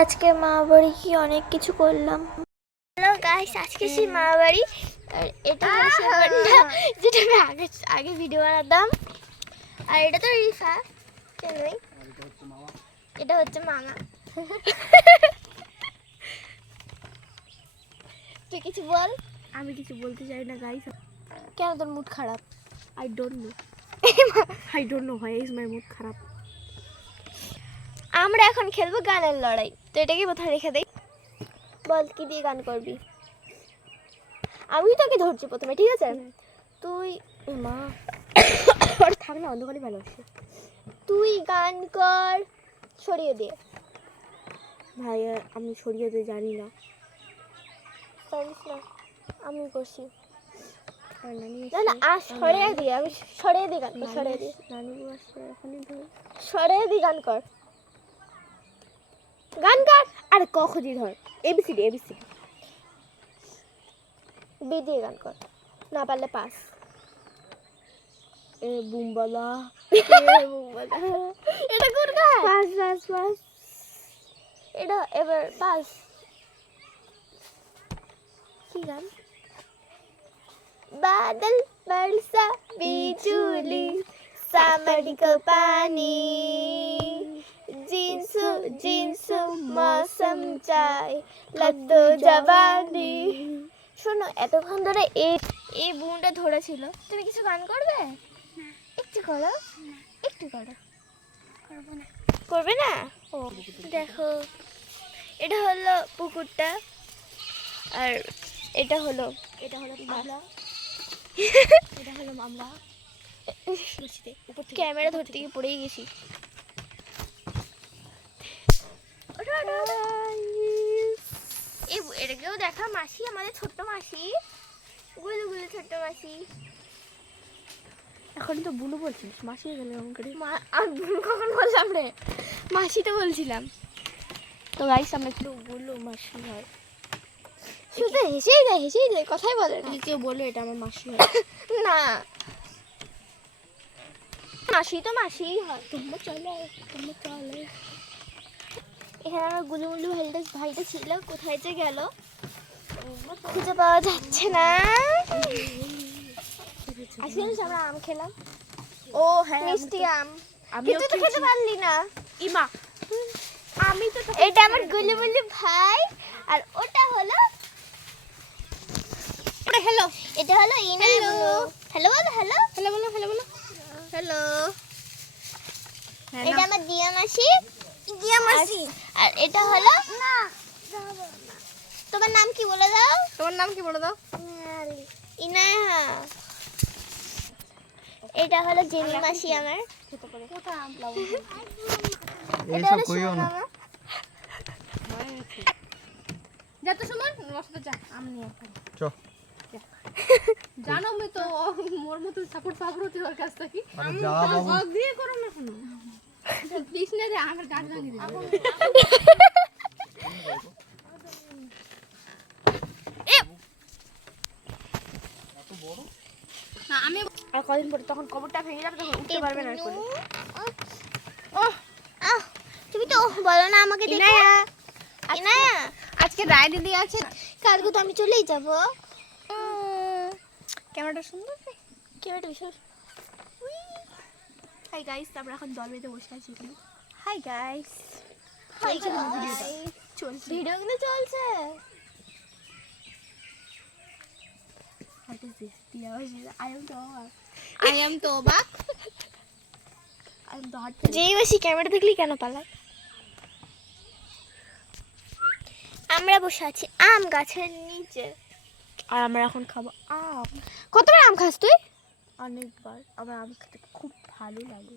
আজকে মা বাড়ি কি অনেক কিছু করলাম। হ্যালো গাইস, আজকে সেই মা বাড়ি। আর এটা হচ্ছে ঘরটা যেটা আমি আগে ভিডিও বানাতাম। আর এটা তো রিফা চেনই, এটা হচ্ছে মামা। তুই কিছু বল। আমি কিছু বলতে চাই না গাইস। কেন তোর মুড খারাপ? I don't know why is my mood খারাপ। আমরা এখন খেলবো গানের লড়াই। তো এটাকে কোথায় রেখে দেই? বল কি দিয়ে গান করবি? আমি তোকে ধরছি প্রথমে, ঠিক আছে? তুই মা আর থাক না, অন্ধকারে ভালো আছে। তুই গান কর সরিয়ে দিয়ে। ভাই আমি সরিয়ে দিতে জানি না। জানিস না? আমি করছি। আর নানি না না, সরিয়ে দিয়ে, আমি সরিয়ে দিয়ে গান কর, সরিয়ে দিয়ে। নানি বসে এখনই ধর। সরিয়ে দিয়ে গান কর, গান কর। আরে ক খুঁজি ধর, এবিসিডি বি দিয়ে গান কর, না পারলে পাস। এ বুমবালা এটা কোন গান? পাস এটা এবার পাস। কি গান? बादल बरसा बिजुली सामरी को पानी जिन्सु जिन्सु मौसम चाय लद्दो जवानी। শোনো, এতক্ষণ ধরে এই বুনটা ধরেছিল। তুমি কিছু গান করবে? একটু করো, একটু করো। করবে না? ও দেখো, এটা হলো পুকুরটা, আর এটা হলো মামলা। এটা হলো মামলা। ক্যামেরা ধরতে গিয়ে পড়েই গেছি। এটাকেও দেখা, মাসি, আমাদের ছোট্ট মাসি, গুলু গুলু ছোট্ট মাসি। এখন তো বুনু বলছিস, মাসি গেল এমন করে। আর বুনু কখন বললাম রে? মাসি তো বলছিলাম। তো গাইস আমরা একটু বুনু মাসি হয়। শুধু হেসেই যায়, কথাই বলে না। কেউ বললো এটা আমার মাসি হয়। না, মাসি তো মাসিই হয়। তোমরা চলে। এখানে আমার গুলুমুলু ভাইটা ছিল, কোথায় যে গেল খুঁজে পাওয়া যাচ্ছে না। আসলে আমরা আম খেলাম। ও হ্যাঁ, মিষ্টি আম। আমিও কিন্তু তো খেতে পারলি না। ইমা আমি তো এটা আমার গুলুমুলু ভাই, আর ওটা হলো হ্যালো এটা হলো ইনা বুনু। হ্যালো বলো, হ্যালো হ্যালো। এটা আমার দিয়া মাসি। আর এটা হলো না, তোমার নাম কি বলে দাও? ইনায়া। এটা হলো জেনি মাসি আমার। এটা হলো সোনা মামা। যা তো সুমন রসতে যা, আম নিয়ে চ। জানো আমি তো মোর মতো সাপোর্ট হতে ওর কাছ থেকে। আমি সব দিয়ে করো না শুনো। প্লিজ না রে, আমার গান ভাঙিয়ে দিও। না আমি আর কদিন পরে তখন কবরটা ভেঙে যাবে, তখন উঠতে পারবে না আর করে। তুমি তো বলো না আমাকে দেখো। ইনায়া আজকে রায় দিদি আছে, কালকে তো আমি চলেই যাব। ক্যামেরাটা সুন্দর। ক্যামেরাটা বিশাল। হাই গাইস, আমরা এখন দল বেঁধে বসে আছি এখানে। Hi guys. চলছে ভিডিও কিন্তু চলছে। What is this? I am তো অবাক। I am the hot. যেই মাসি ক্যামেরা দেখলি কেন পালায়? আমরা বসে আছি আম গাছের নিচে, আর আমরা এখন খাবো আম। কতবার আম খাস তুই? অনেকবার। আমার আম খেতে খুব ভালো লাগে।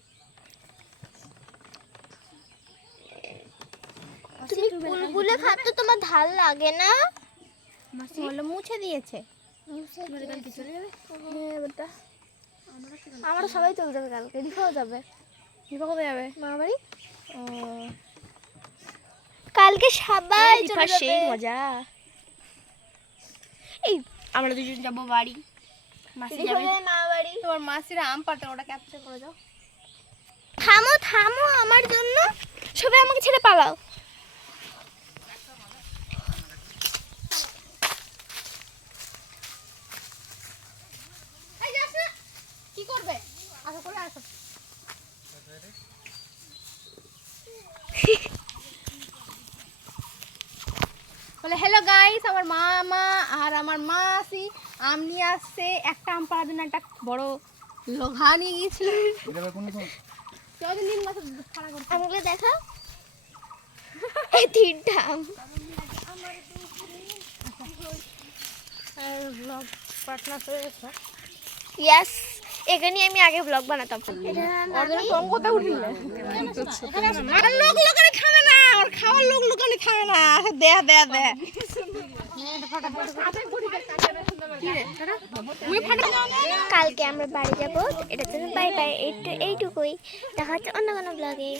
তুমি বুলবুলে খাতে তোমার ধার লাগে না? মাসি বলে মুছে দিয়েছে। আমরা সবাই চলে যাবে কালকে। রিফাও যাবে। রিফা কোথায় যাবে? মা বাড়ি। কালকে সবাই চলে যাবে। সেই মজা। এই আমরা দুজন যাবো বাড়ি, মাসি যাবে মা বাড়ি। তোমার মাসিরা আম পাড়ে, ওটা ক্যাপচার করে দাও। থামো আমার জন্য, সবাই আমাকে ছেড়ে পালাও। বলে হ্যালো গাইস, আমার মামা আর আমার মাসি আম নিয়ে আসছে। একটা আম পাড়ার জন্য একটা বড় লোহা নিয়ে গিয়েছিল। চৌদিন মাসে খাড়া করতে আমগুলো দেখা, এই তিনটা আম। ব্লগ পার্টনার হয়ে ইয়েস, এখানে আমি আগে ব্লগ বানাতাম। এটা নানি। কোথায় উঠিল লোক লোকানি খাবে না, ওর খাওয়ার লোক লোকানি খাবে না। দে দে দে কালকে আমরা বাড়ি যাবো, এটার জন্য বাই বাই। এইটুকুই, দেখা হচ্ছে অন্য কোনো ব্লগে।